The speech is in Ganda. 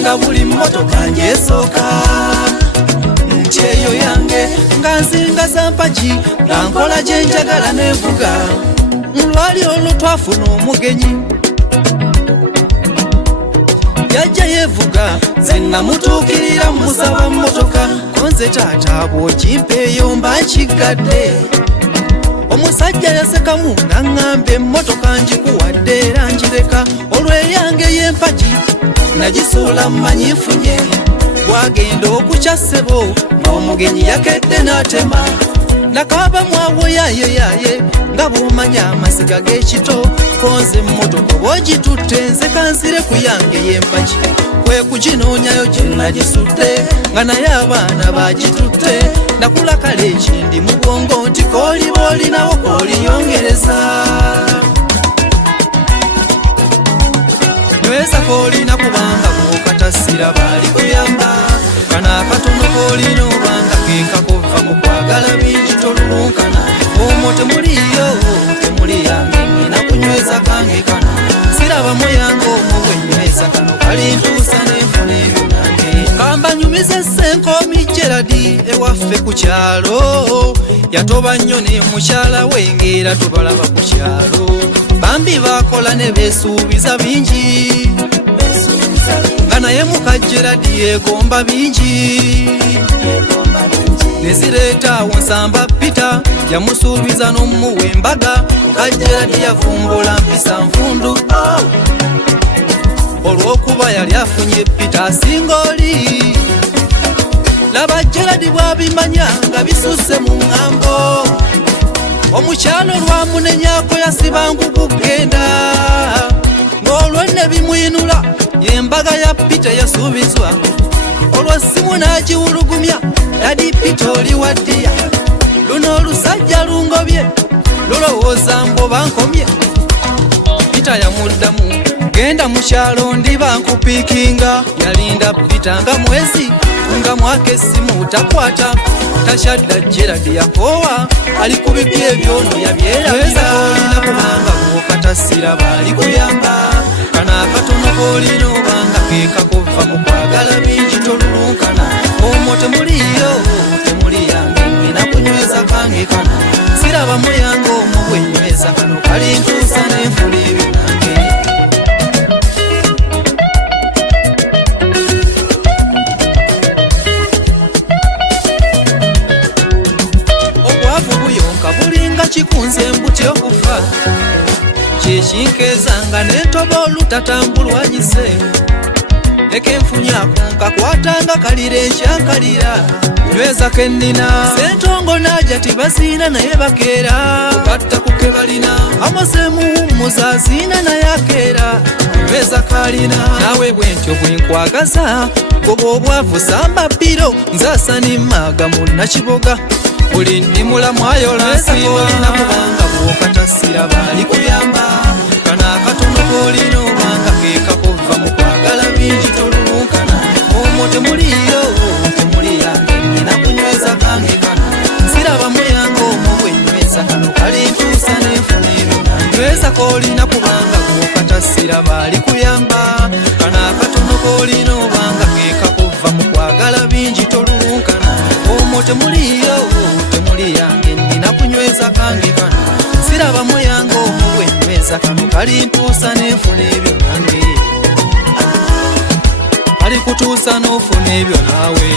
nga buli mmotoka njesooka nkyeyo yange nga nzinga za mpagi nga nkola gye njagala nevuga. Lwali olwo twafuna omugenyi yajja yevuga nze namutuukirira musaba mmotoka konze taata bw'okimpeeyo mba nkigadde. Omusajja yasekamu naŋŋamba emmotoka ngikuwadde era ngireka olwo eyange y'empagi nagisuula mmanyifunye. Bwagenda okukya ssebo ng'omugenyi yakedde n'atema nakaaba mwawo yaye nga bw'omanya amasiga g'ekito konze emmotoka bw'ogitutte nze kansire ku yange y'empagi kwe kuginoonyayo gye nagisudde nga naye abaana bagitutte. Nakula kale ekindi mu bwongo nti kooliba olinawo kooliyongereza. Nyweza Kolina kubanga bw'okatasira baali kuyamba kano akatono koolina obanga keekakova mu kwagala bingi tolulunkana. Omwo temuliyo temuli yange ngina kunyweza kange kano sirabamu yange omwo bwenyweza kano kalintuusa n'enfuna ebyo nange. Kamba nyumize Senkomi Geradi ewaffe ku kyalo yatoba nnyo ne mukyala we ng'era tubalaba ku kyalo. Bambi bakola ne beesuubiza bingi nga naye muka Geradi yegomba bingi ne zireetaawo nsamba Peter yamusuubiza n'omuwa embaga. Muka Geradi yavumbula mpisa nfundu olw'okuba yali afunye Peter asinga oli. Laba Geradi bw'abimanya nga bisusse mu ŋŋambo. Omukyalo lwamunenyako yasibangu kugenda ng'olwo ne bimuyinula yembaga ya Peter yasuubizwa. Olwo simu n'agiwulugumya Dadi Peter oli waddiya luno olusajja lungobye lulowooza mboba nkomye. Peter yamuddamu genda mu kyalo ndiba nkupiikinga. Yalinda Peter nga mwezi nga mwaka essimu takwata takyadda Geradi yakoowa ali ku bibye ebyono yabyerabira. Olina kubanga bw'okatasira baali kuyamba kano akatono koolina obanga keekakova mu kwagala bingi tolulunkana. Omwo temuliyo temuli yange ngina kunyweza kange kano sirabamu yange omwo bwenyweza kano kalintuusa n'enfuna ebyo nange. Bulinga kikunze mbuti okufa kyekinkeezanga nentoba olutatambulwanyise leka enfunyako nkakwatanga kalira enkyankalira. Nyweza kennina Sentongo naja tibasiina naye bakeera okatta ku ke balina amose muwummuza asiina naye akeera. Nyweza Kolina naawe bwentyo bwenkwagaza goba obwavu samba bbiro nze Hassan Maaga mu Nakiboga buli ndi mulamu ayola nsiba. Kubanga bw'okatasira baali kuyamba kano akatono koolina obanga keekakova mu kwagala bingi tolulunkana. Omwo temuliyo temuli yange ngina kunyweza kange kano sirabamu yange omwo bwenyweza kano kalintuusa n'enfuna ebyo nange. Nyweza Kolina kubanga bw'okatasira baali kuyamba kano akatono koolina obanga keekakova mu kwagala bingi tolulunkana. Omwo temuliyo temuli yange nina kunyweza kange kano sirabamu yange omwo bwenyweza kano kalintuusa n'enfuna ebyo nange. Kalikutuusa n'ofuna ebyo naawe.